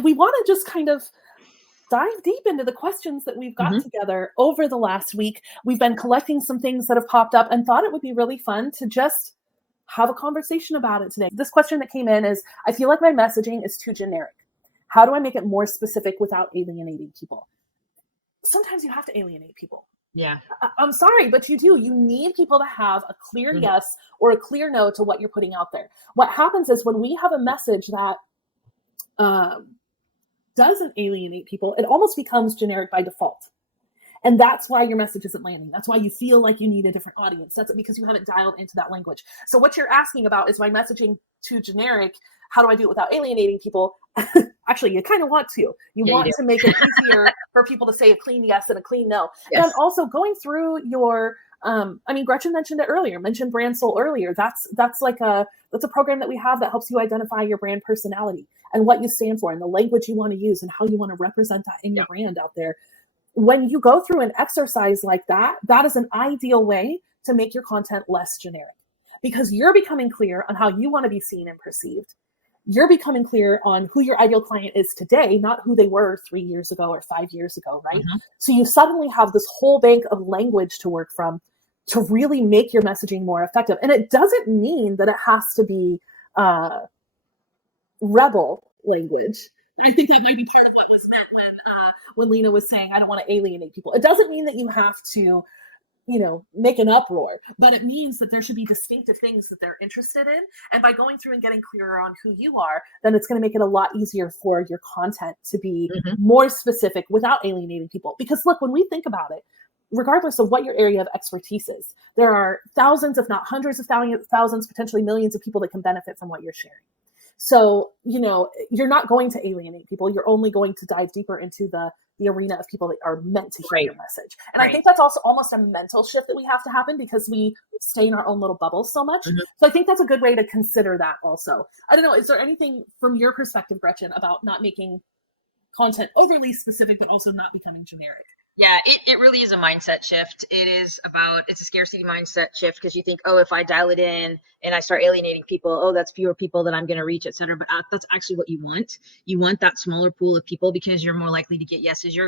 And we want to just kind of dive deep into the questions that we've got together over the last week. We've been collecting some things that have popped up and thought it would be really fun to just have a conversation about it today. This question that came in is, I feel like my messaging is too generic. How do I make it more specific without alienating people? Sometimes you have to alienate people. Yeah. I'm sorry, but you do. You need people to have a clear yes or a clear no to what you're putting out there. What happens is when we have a message that doesn't alienate people, it almost becomes generic by default. And that's why your message isn't landing. That's why you feel like you need a different audience. That's because you haven't dialed into that language. So what you're asking about is my messaging too generic? How do I do it without alienating people? Actually, you kind of want to. You want to make it easier for people to say a clean yes and a clean no. Yes. And also going through your, Gretchen mentioned it earlier, mentioned Brand Soul earlier. That's a program that we have that helps you identify your brand personality and what you stand for and the language you want to use and how you want to represent that in your brand out there. When you go through an exercise like that, that is an ideal way to make your content less generic because you're becoming clear on how you want to be seen and perceived. You're becoming clear on who your ideal client is today, not who they were 3 years ago or 5 years ago, right? So you suddenly have this whole bank of language to work from to really make your messaging more effective. And it doesn't mean that it has to be rebel language. I think that might be part of what was meant when Lena was saying, I don't want to alienate people. It doesn't mean that you have to, make an uproar, but it means that there should be distinctive things that they're interested in. And by going through and getting clearer on who you are, then it's going to make it a lot easier for your content to be more specific without alienating people. Because look, when we think about it, regardless of what your area of expertise is, there are thousands, if not hundreds of thousands, potentially millions of people that can benefit from what you're sharing. So, you're not going to alienate people. You're only going to dive deeper into the arena of people that are meant to hear your message. And I think that's also almost a mental shift that we have to happen because we stay in our own little bubbles so much. So I think that's a good way to consider that also. I don't know. Is there anything from your perspective, Gretchen, about not making content overly specific, but also not becoming generic? Yeah, it really is a mindset shift. It's a scarcity mindset shift because you think, if I dial it in and I start alienating people, that's fewer people that I'm going to reach, et cetera. But that's actually what you want. You want that smaller pool of people because you're more likely to get yeses.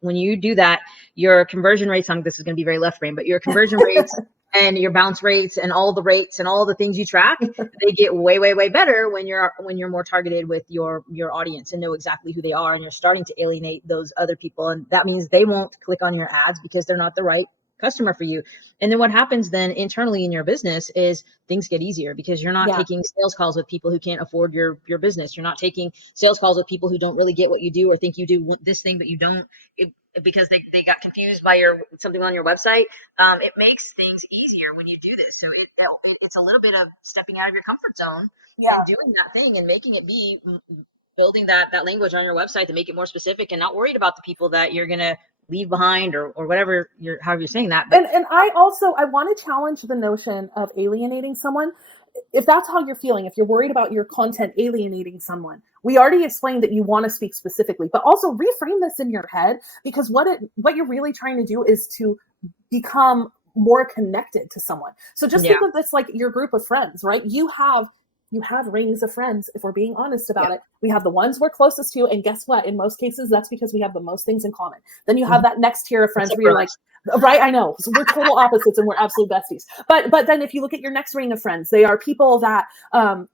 When you do that, your conversion rates, this is going to be very left brain, but your conversion rates and your bounce rates and all the rates and all the things you track, they get way, way, way better when you're more targeted with your audience and know exactly who they are. And you're starting to alienate those other people. And that means they won't click on your ads because they're not the right customer for you. And then what happens then internally in your business is things get easier because you're not taking sales calls with people who can't afford your business. You're not taking sales calls with people who don't really get what you do or think you do this thing, but you don't. Because they got confused by something on your website. It makes things easier when you do this. So it's a little bit of stepping out of your comfort zone and doing that thing and making it be building that language on your website to make it more specific and not worried about the people that you're going to leave behind or whatever however you're saying that. But and I want to challenge the notion of alienating someone. If that's how you're feeling, if you're worried about your content alienating someone, we already explained that you want to speak specifically, but also reframe this in your head because what you're really trying to do is to become more connected to someone. So just think of this like your group of friends, right? You have rings of friends, if we're being honest about it. We have the ones we're closest to, and guess what? In most cases, that's because we have the most things in common. Then you have that next tier of friends where you're like, right, I know. So we're total opposites and we're absolute besties. But then if you look at your next ring of friends, they are people that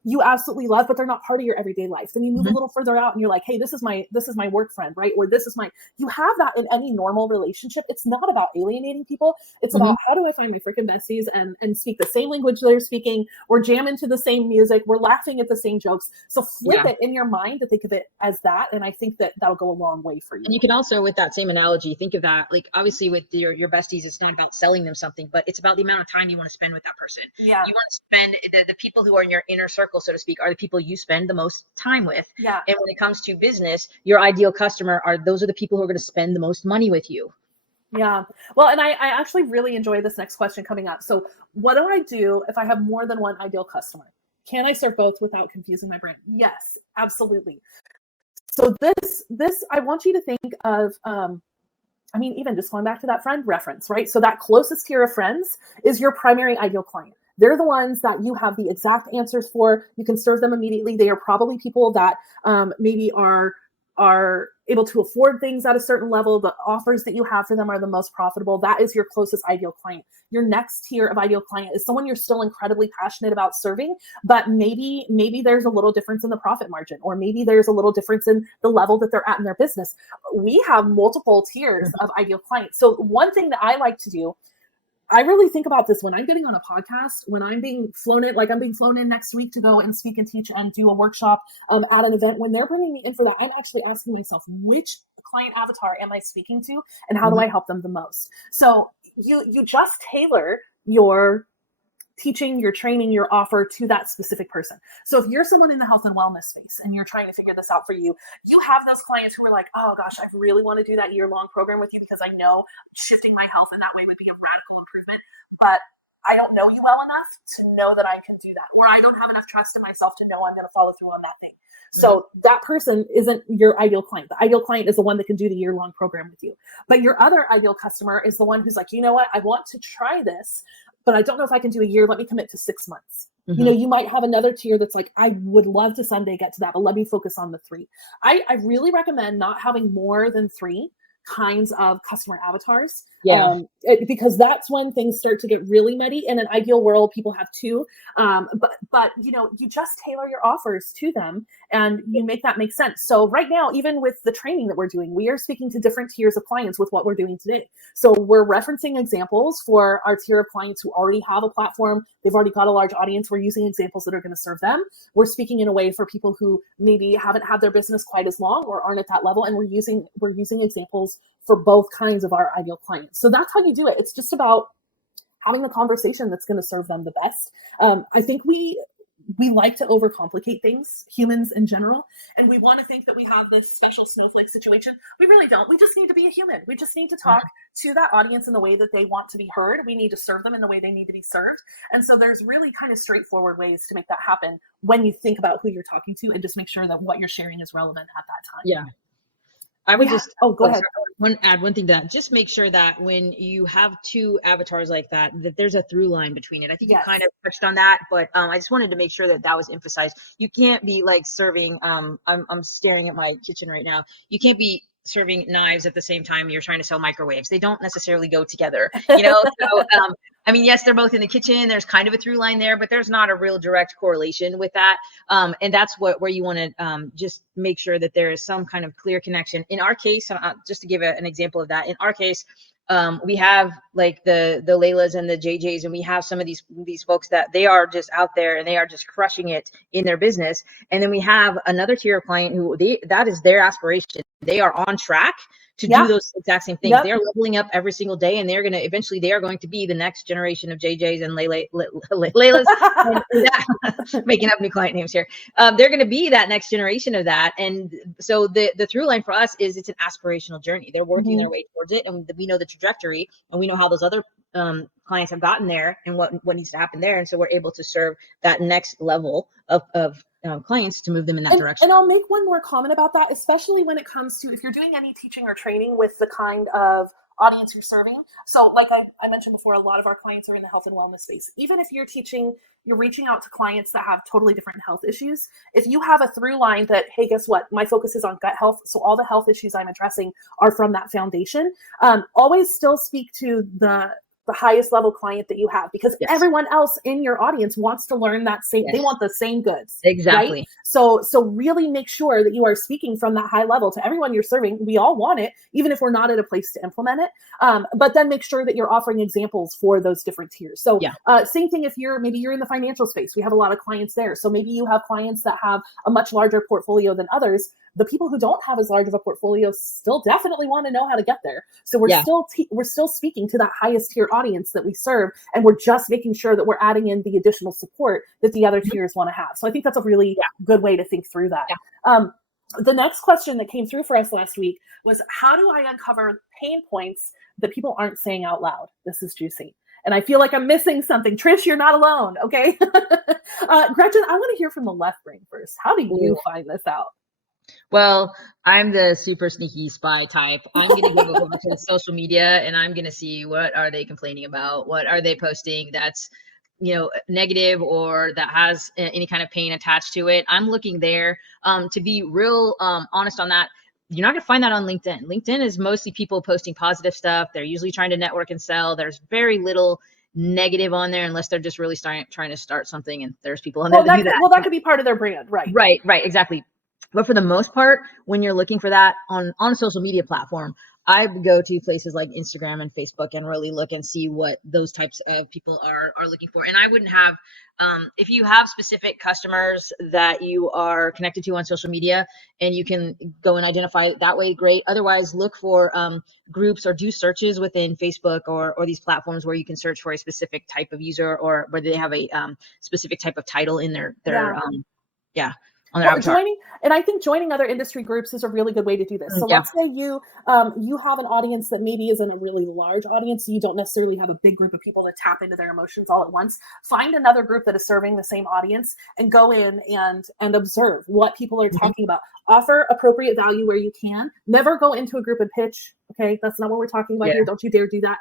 you absolutely love, but they're not part of your everyday life. Then you move a little further out and you're like, hey, this is my work friend, right? Or you have that in any normal relationship. It's not about alienating people. It's about how do I find my freaking besties and speak the same language they're speaking, or jam into the same music, we're laughing at the same jokes. So flip it in your mind to think of it as that. And I think that that'll go a long way for you. And you can also, with that same analogy, think of that, like obviously with your besties, it's not about selling them something, but it's about the amount of time you want to spend with that person. Yeah. You want to spend the people who are in your inner circle, so to speak, are the people you spend the most time with. Yeah. And when it comes to business, your ideal customer those are the people who are going to spend the most money with you. Yeah. Well, and I actually really enjoy this next question coming up. So what do I do if I have more than one ideal customer? Can I serve both without confusing my brand? Yes, absolutely. So this, I want you to think of, even just going back to that friend reference, right? So that closest tier of friends is your primary ideal client. They're the ones that you have the exact answers for. You can serve them immediately. They are probably people that maybe are are able to afford things at a certain level. The offers that you have for them are the most profitable. That is your closest ideal client. Your next tier of ideal client is someone you're still incredibly passionate about serving, but maybe there's a little difference in the profit margin, or maybe there's a little difference in the level that they're at in their business. We have multiple tiers of ideal clients. So one thing that I like to do, I really think about this when I'm getting on a podcast, when I'm being flown in, like I'm being flown in next week to go and speak and teach and do a workshop at an event. When they're bringing me in for that, I'm actually asking myself, which client avatar am I speaking to, and how do I help them the most? So you just tailor your teaching, your training, your offer to that specific person. So if you're someone in the health and wellness space and you're trying to figure this out for you, you have those clients who are like, oh gosh, I really want to do that year-long program with you because I know shifting my health in that way would be a radical improvement, but I don't know you well enough to know that I can do that, or I don't have enough trust in myself to know I'm going to follow through on that thing. So that person isn't your ideal client. The ideal client is the one that can do the year-long program with you. But your other ideal customer is the one who's like, you know what, I want to try this, but I don't know if I can do a year. Let me commit to 6 months. You know, you might have another tier that's like, I would love to someday get to that, but let me focus on the 3. I really recommend not having more than 3 kinds of customer avatars. Because that's when things start to get really muddy. In an ideal world, people have 2. But you know, you just tailor your offers to them and you make that make sense. So right now, even with the training that we're doing, we are speaking to different tiers of clients with what we're doing today. So we're referencing examples for our tier of clients who already have a platform. They've already got a large audience. We're using examples that are going to serve them. We're speaking in a way for people who maybe haven't had their business quite as long or aren't at that level. And we're using examples for both kinds of our ideal clients. So that's how you do it. It's just about having the conversation that's going to serve them the best. I think we like to overcomplicate things, humans in general, and we want to think that we have this special snowflake situation. We really don't. We just need to be a human. We just need to talk to that audience in the way that they want to be heard. We need to serve them in the way they need to be served. And so there's really kind of straightforward ways to make that happen when you think about who you're talking to and just make sure that what you're sharing is relevant at that time. Yeah. I would go ahead. Add one thing to that. Just make sure that when you have 2 avatars like that, that there's a through line between it. I think you kind of touched on that, but I just wanted to make sure that that was emphasized. You can't be like serving. I'm staring at my kitchen right now. You can't be serving knives at the same time you're trying to sell microwaves. They don't necessarily go together, you know? So, I mean, yes, they're both in the kitchen. There's kind of a through line there, but there's not a real direct correlation with that. And that's where you want to just make sure that there is some kind of clear connection. In our case, just to give an example of that, in our case, we have like the Laylas and the JJs, and we have some of these folks that they are just out there and they are just crushing it in their business. And then we have another tier of client who that is their aspiration. They are on track to do those exact same things. They're leveling up every single day, and eventually they are going to be the next generation of JJs and Laylas. Making up new client names here. They're going to be that next generation of that. And so the through line for us is it's an aspirational journey. They're working their way towards it, and we know the trajectory, and we know how those other clients have gotten there and what needs to happen there. And so we're able to serve that next level of clients to move them in that direction. And I'll make one more comment about that, especially when it comes to if you're doing any teaching or training with the kind of audience you're serving. So like I mentioned before, a lot of our clients are in the health and wellness space. Even if you're teaching, you're reaching out to clients that have totally different health issues. If you have a through line that, hey, guess what? My focus is on gut health. So all the health issues I'm addressing are from that foundation. Always still speak to the highest level client that you have, because everyone else in your audience wants to learn that same, they want the same goods. Exactly. Right? So really make sure that you are speaking from that high level to everyone you're serving. We all want it, even if we're not at a place to implement it. But then make sure that you're offering examples for those different tiers. So same thing if maybe you're in the financial space. We have a lot of clients there. So maybe you have clients that have a much larger portfolio than others. The people who don't have as large of a portfolio still definitely want to know how to get there. So we're still speaking to that highest tier audience that we serve, and we're just making sure that we're adding in the additional support that the other tiers want to have. So I think that's a really good way to think through that. The next question that came through for us last week was, how do I uncover pain points that people aren't saying out loud? This is juicy. And I feel like I'm missing something. Trish, you're not alone, okay? Gretchen, I want to hear from the left brain first. How do you find this out? Well, I'm the super sneaky spy type. I'm going to go over to the social media and I'm going to see what are they complaining about? What are they posting that's, negative or that has any kind of pain attached to it. I'm looking there to be real honest on that. you're not going to find that on LinkedIn. LinkedIn is mostly people posting positive stuff. They're usually trying to network and sell. There's very little negative on there unless they're just really trying to start something, and there's people on there that do that. Well, that could be part of their brand, right? Right, exactly. But for the most part, when you're looking for that on a social media platform, I go to places like Instagram and Facebook and really look and see what those types of people are looking for. And I wouldn't have, if you have specific customers that you are connected to on social media and you can go and identify it that way, great. Otherwise, look for groups or do searches within Facebook or these platforms where you can search for a specific type of user or whether they have a specific type of title in their on their avatar. I think joining other industry groups is a really good way to do this. So let's say you have an audience that maybe isn't a really large audience, so you don't necessarily have a big group of people to tap into their emotions all at once. Find another group that is serving the same audience and go in and observe what people are talking about. Offer appropriate value where you can. Never go into a group and pitch. Okay, that's not what we're talking about here. Don't you dare do that.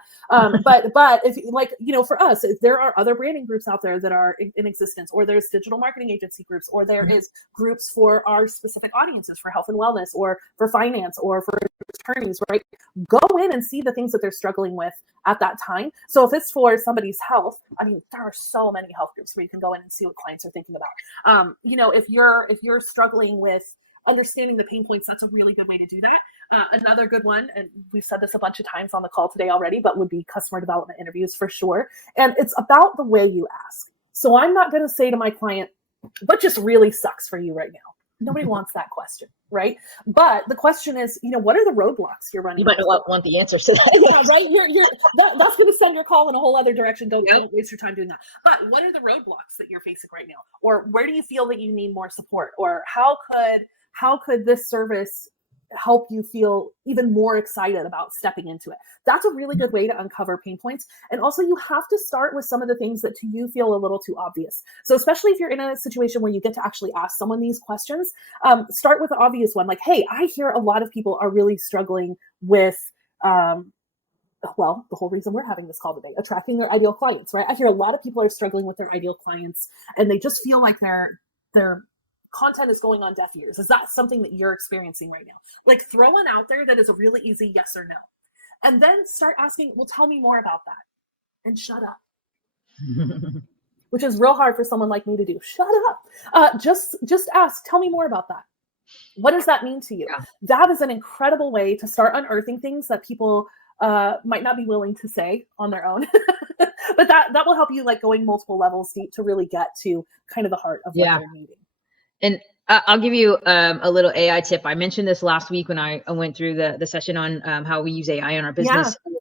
But if for us, if there are other branding groups out there that are in existence, or there's digital marketing agency groups, or there is groups for our specific audiences for health and wellness, or for finance, or for attorneys, right? Go in and see the things that they're struggling with at that time. So if it's for somebody's health, I mean, there are so many health groups where you can go in and see what clients are thinking about. If you're struggling with understanding the pain points, that's a really good way to do that. Another good one, and we've said this a bunch of times on the call today already, but would be customer development interviews for sure. And it's about the way you ask. So I'm not going to say to my client, what just really sucks for you right now? Nobody wants that question, right? But the question is, what are the roadblocks you're running? You might not want the answers to that. Yeah, right. That's going to send your call in a whole other direction. Don't waste your time doing that. But what are the roadblocks that you're facing right now? Or where do you feel that you need more support? Or how could this service help you feel even more excited about stepping into it? That's a really good way to uncover pain points. And also, you have to start with some of the things that to you feel a little too obvious. So especially if you're in a situation where you get to actually ask someone these questions, start with the obvious one. Like, hey, I hear a lot of people are really struggling with, the whole reason we're having this call today, attracting their ideal clients, right? I hear a lot of people are struggling with their ideal clients and they just feel like their content is going on deaf ears. Is that something that you're experiencing right now? Like, throw one out there that is a really easy yes or no. And then start asking, well, tell me more about that. And shut up. Which is real hard for someone like me to do. Shut up. Just ask, tell me more about that. What does that mean to you? Yeah. That is an incredible way to start unearthing things that people might not be willing to say on their own. But that will help you, like, going multiple levels deep to really get to kind of the heart of what they're needing. And I'll give you a little AI tip. I mentioned this last week when I went through the session on how we use AI in our business. Yeah.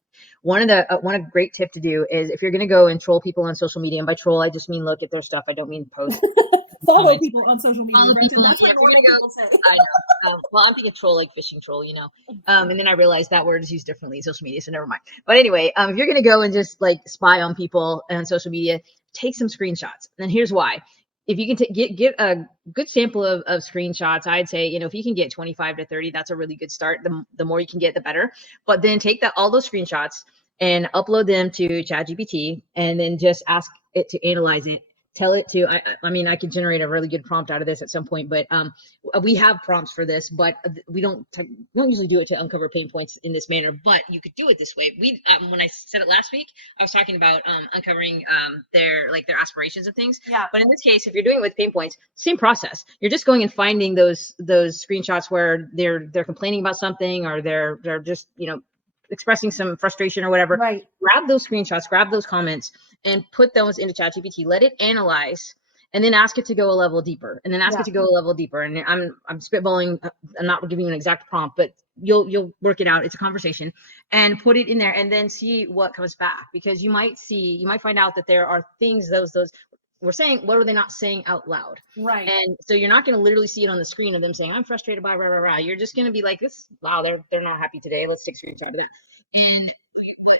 One great tip to do is, if you're going to go and troll people on social media, and by troll, I just mean look at their stuff. I don't mean post. Follow people on social media. That's what normal people say. I know. Well, I'm thinking troll like fishing troll, and then I realized that word is used differently in social media, so never mind. But anyway, if you're going to go and just like spy on people on social media, take some screenshots. And here's why. If you can get a good sample of screenshots, I'd say, if you can get 25 to 30, that's a really good start. The more you can get, the better. But then take all those screenshots and upload them to ChatGPT, and then just ask it to analyze it. Tell it to, I mean, I could generate a really good prompt out of this at some point, but we have prompts for this, but we don't usually do it to uncover pain points in this manner, but you could do it this way. When I said it last week, I was talking about uncovering their aspirations of things. Yeah. But in this case, if you're doing it with pain points, same process. You're just going and finding those screenshots where they're complaining about something, or they're just, expressing some frustration or whatever. Right. Grab those screenshots, grab those comments, and put those into ChatGPT. Let it analyze, and then ask it to go a level deeper, and then ask it to go a level deeper. And I'm spitballing. I'm not giving you an exact prompt, but you'll work it out. It's a conversation, and put it in there, and then see what comes back, because you might find out that there are things those we're saying, what are they not saying out loud? Right. And so you're not going to literally see it on the screen of them saying, I'm frustrated by rah, rah, rah. You're just going to be like, wow, they're not happy today. Let's take a screenshot of that. And what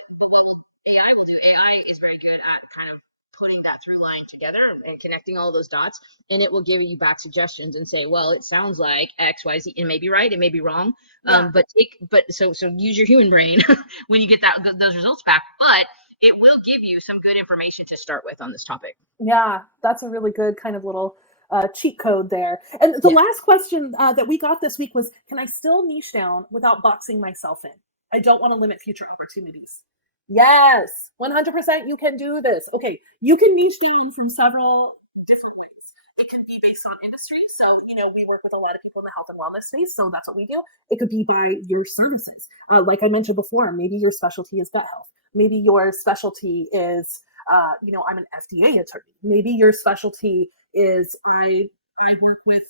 AI will do, AI is very good at kind of putting that through line together and connecting all those dots. And it will give you back suggestions and say, well, it sounds like X, Y, Z. It may be right. It may be wrong. Yeah. So use your human brain when you get those results back. But it will give you some good information to start with on this topic. Yeah, that's a really good kind of little cheat code there. And the Yeah. last question that we got this week was, can I still niche down without boxing myself in? I don't want to limit future opportunities. Yes, 100% you can do this. Okay, you can niche down from several different ways. It could be based on industry. So, we work with a lot of people in the health and wellness space. So that's what we do. It could be by your services. Like I mentioned before, maybe your specialty is gut health. Maybe your specialty is, I'm an FDA attorney. Maybe your specialty is I work with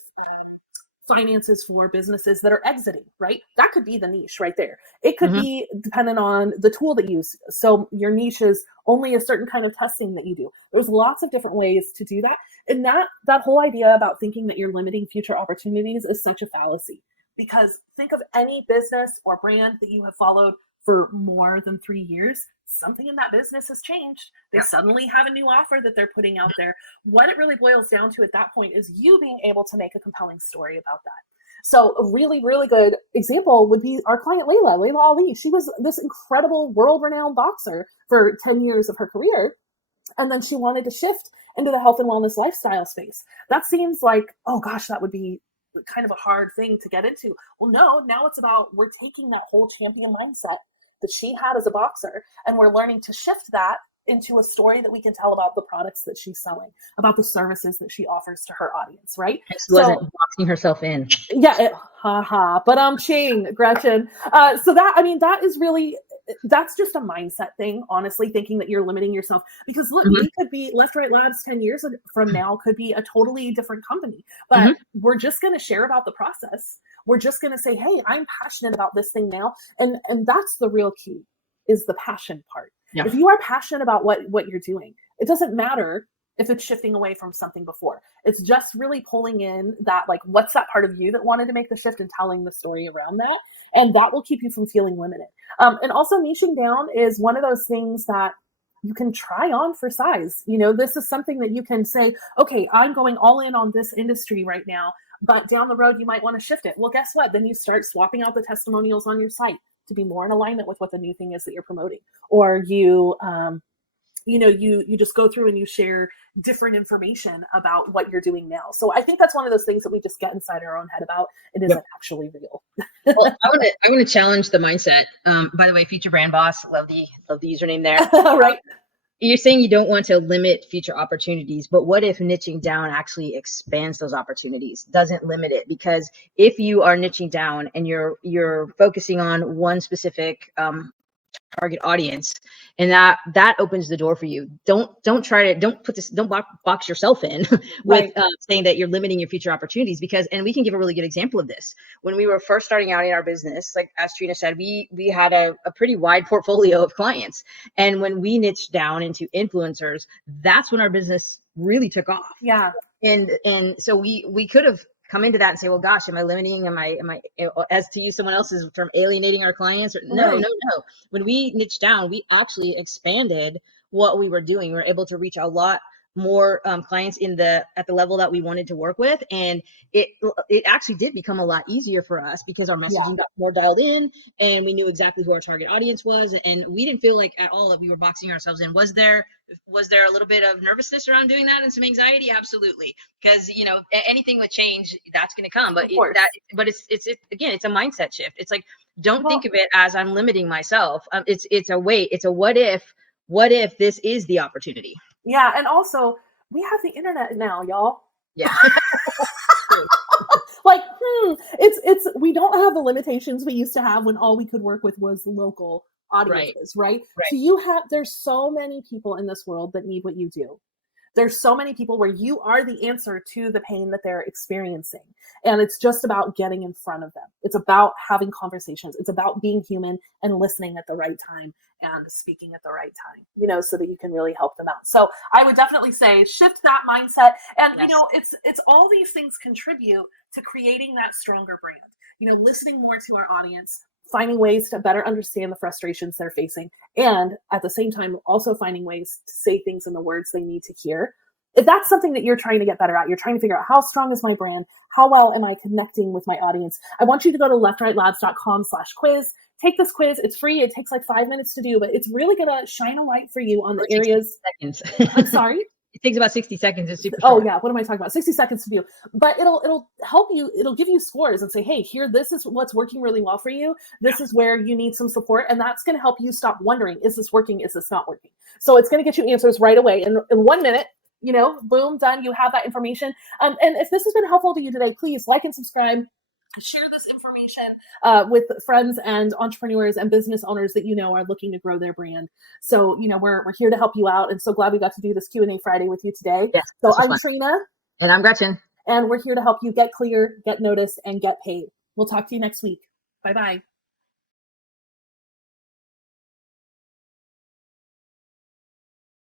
finances for businesses that are exiting, right? That could be the niche right there. It could be dependent on the tool that you use. So your niche is only a certain kind of testing that you do. There's lots of different ways to do that. And that whole idea about thinking that you're limiting future opportunities is such a fallacy. Because think of any business or brand that you have followed for more than 3 years. Something in that business has changed. They suddenly have a new offer that they're putting out there. What it really boils down to at that point is you being able to make a compelling story about that. So a really, really good example would be our client, Layla Ali. She was this incredible world-renowned boxer for 10 years of her career. And then she wanted to shift into the health and wellness lifestyle space. That seems like, oh gosh, that would be kind of a hard thing to get into. Well, no, now it's about we're taking that whole champion mindset that she had as a boxer, and we're learning to shift that into a story that we can tell about the products that she's selling, about the services that she offers to her audience, right? She wasn't boxing herself in. Yeah, but ching, Gretchen. So that is really, that's just a mindset thing, honestly, thinking that you're limiting yourself. Because look, we could be Left Right Labs 10 years from now could be a totally different company, but we're just going to share about the process. We're just going to say, hey, I'm passionate about this thing now. And that's the real key, is the passion part. Yeah. If you are passionate about what you're doing, it doesn't matter if it's shifting away from something before. It's just really pulling in that, like, what's that part of you that wanted to make the shift and telling the story around that. And that will keep you from feeling limited. And also niching down is one of those things that you can try on for size. This is something that you can say, okay, I'm going all in on this industry right now, but down the road, you might want to shift it. Well, guess what? Then you start swapping out the testimonials on your site to be more in alignment with what the new thing is that you're promoting. Or you just go through and you share different information about what you're doing now. So I think that's one of those things that we just get inside our own head about. It isn't actually real. Well, I want to challenge the mindset. By the way, Future Brand Boss, love the username there. Right. You're saying you don't want to limit future opportunities, but what if niching down actually expands those opportunities, doesn't limit it? Because if you are niching down and you're focusing on one specific target audience, and that opens the door for you. Don't box yourself in with saying that you're limiting your future opportunities, and we can give a really good example of this. When we were first starting out in our business, like as Trina said, we had a pretty wide portfolio of clients. And when we niched down into influencers, that's when our business really took off. Yeah. And so we could have come into that and say, well, gosh, am I limiting? Am I, as to use someone else's term, alienating our clients? No. When we niched down, we actually expanded what we were doing. We were able to reach a lot more clients at the level that we wanted to work with. And it actually did become a lot easier for us because our messaging got more dialed in and we knew exactly who our target audience was. And we didn't feel like at all that we were boxing ourselves in. Was there a little bit of nervousness around doing that and some anxiety? Absolutely. Because, anything with change, that's going to come. But it's again, it's a mindset shift. It's like, don't think of it as I'm limiting myself. It's a what if this is the opportunity? Yeah. And also we have the internet now, y'all. Yeah. Like, it's we don't have the limitations we used to have when all we could work with was local audiences, right? So there's so many people in this world that need what you do. There's so many people where you are the answer to the pain that they're experiencing. And it's just about getting in front of them. It's about having conversations. It's about being human and listening at the right time and speaking at the right time, so that you can really help them out. So I would definitely say shift that mindset. And, it's all these things contribute to creating that stronger brand, listening more to our audience, finding ways to better understand the frustrations they're facing, and at the same time, also finding ways to say things in the words they need to hear. If that's something that you're trying to get better at, you're trying to figure out how strong is my brand, how well am I connecting with my audience, I want you to go to leftrightlabs.com/quiz. Take this quiz. It's free. It takes like 5 minutes to do, but it's really going to shine a light for you on the areas. Seconds. I'm sorry? It takes about 60 seconds. It's super Oh short. yeah, what am I talking about? 60 seconds to view. But it'll help you, it'll give you scores and say, hey, here, this is what's working really well for you. This is where you need some support. And that's going to help you stop wondering, is this working? Is this not working? So it's going to get you answers right away. In 1 minute, boom, done. You have that information. And if this has been helpful to you today, please like and subscribe. Share this information with friends and entrepreneurs and business owners that are looking to grow their brand. So we're here to help you out, and so glad we got to do this Q&A Friday with you today. Yes, so I'm fun. Trina, and I'm Gretchen, and we're here to help you get clear, get noticed, and get paid. We'll talk to you next week. Bye-bye.